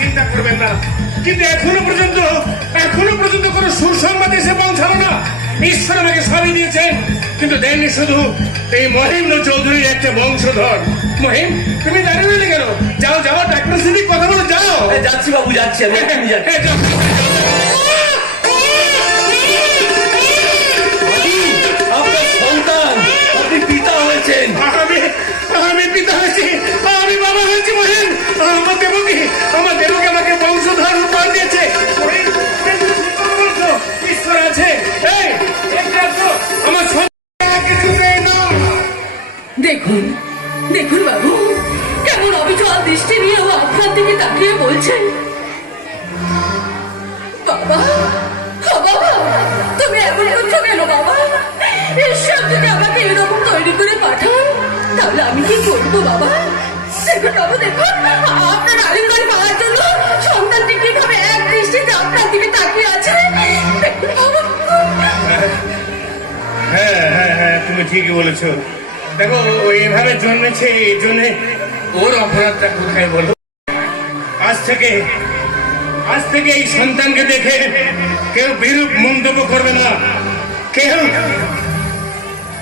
চিন্তা করবেন না। কিন্তু এখনও পর্যন্ত এখনও পর্যন্ত কোন সুসংবাদ এসে পৌঁছালো না। ঈশ্বর আমাকে সবই দিয়েছেন। কিন্তু দেননি শুধু এই মহেন্দ্র চৌধুরীর একটা বংশধর। মহিম তুমি দাঁড়িয়ে কেন? যাও যাও ডাক্তার সাথে কথা বলে যাও। যাচ্ছি বাবু যাচ্ছি যাচ্ছি। দৃষ্টি নিয়ে ও আপনার দিকে তাকিয়ে বলছেন। বাবা তুমি এমন করছ কেন বাবা? ঈশ্বর যদি আমাকে এরকম তৈরি করে পাঠান, তাহলে আমি কি করব বাবা? আপনার দিকে তাকিয়ে আছে? হ্যাঁ হ্যাঁ হ্যাঁ তুমি ঠিকই বলেছ। দেখো এইভাবে জন্মেছে, এই জন্য ওর অপরাধটা কোথায় বলো আজ থেকে আজ থেকে এই সন্তানকে দেখে কেউ বিরূপ মন্তব্য করবে না। কেউ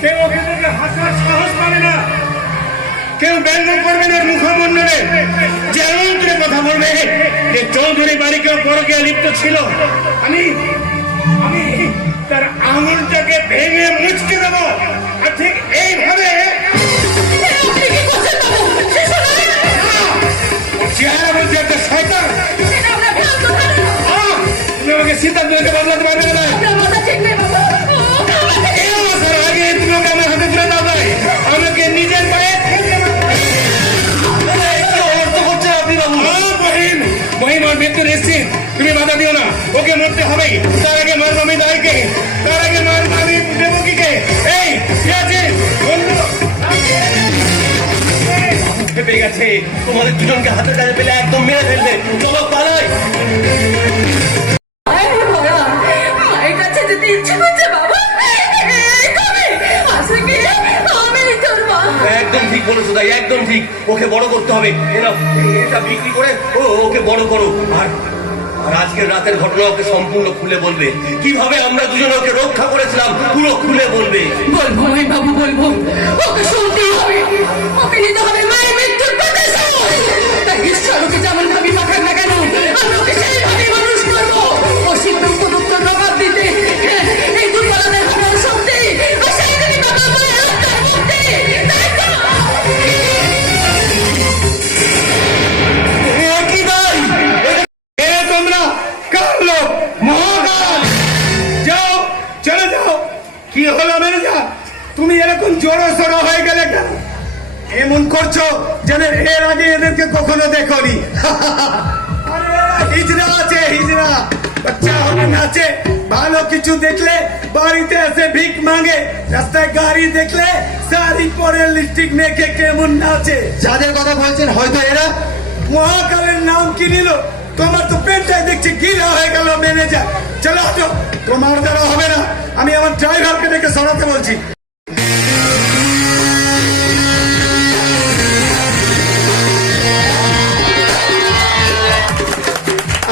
কেউ ওকে হাসার সাহস পাবে না। কেউ ব্যঙ্গ করবে না মুখমণ্ডলে। যেমন করে কথা বলবে যে চৌধুরী বাড়ি কেউ পরকে লিপ্ত ছিল। আমি আমি তার আঙুলটাকে ভেঙে মুচকে দেবো। আর ঠিক এই অবসর আগে তুমি ওকে আমার হাতে দাও আমাকে নিজের পায়ে মহিম আর মৃত্যু নিশ্চিত। তুমি বাধা দিও না। ওকে মরতে হবেই। তার আগে মারবো আমি দাঁড়কে তার আগে মারবো আমি দেবকীকে। এই কি আছে? বন্ধু। গেছে। তোমাদের দুজনকে হাতে কাজে পেলে একদম মেরে ফেলবে। চলো পালাই। বলেছ, তাই একদম ঠিক। ওকে বড় করতে হবে। এরা এটা বিক্রি করে, ও, ওকে বড় করো। আর আজকের রাতের ঘটনা ওকে সম্পূর্ণ খুলে বলবে। কীভাবে আমরা দুজন ওকে রক্ষা করেছিলাম, পুরো খুলে বলবে। বলব বাবু বলব। ওকে শুনতেই হবে। ওকে নিতে হবে মায়ের কি হলো ম্যানেজার তুমি এরকম জড়ো সড়ো হয়ে গেলে কেন? এমন করছ যেন এর আগে এদেরকে কখনো দেখনি। হিজড়া আছে হিজড়া। বাচ্চা হবে নাচে ভালো কিছু দেখলে বাড়িতে এসে ভিক মাঙ্গে রাস্তায় গাড়ি দেখলে শাড়ি পরে লিপস্টিক মেখে কেমন নাচে। যাদের কথা বলছেন হয়তো এরা মহাকালের নাম কি নিল? তোমার তো পেনটাই দেখছি গিরা হয়ে গেল ম্যানেজার চলো আসো তোমার দ্বারা হবে না। আমি আমার ড্রাইভারকে ডেকে সরাতে বলছি।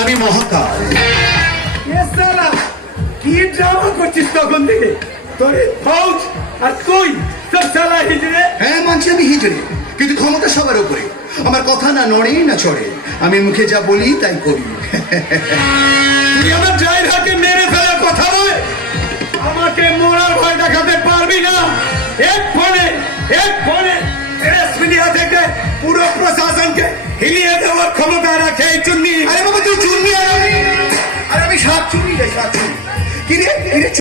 আমি মহাকাল। কি ড্রামা করছিস তখন থেকে? তোর ফৌজ আর তুই সালা হিজড়ে। হ্যাঁ মানছি আমি হিজড়ে কিন্তু ক্ষমতা সবার উপরে। আমার কথা না নড়ে, না চড়ে আমি মুখে যা বলি, তাই করি। তুই আমার ড্রাইভারকে মেরে ফেলার কথা বলে। আমাকে ভয় দেখাতে পারবি না। এক ফোনে এক ফোনে পুরো প্রশাসনকে হিলিয়ে দেওয়ার ক্ষমতা রাখে এই চুন্নি। আরে বাবা, তুই চুনবি আর আমি? সাত চুনি রে সাত চুনি কি রে? রে?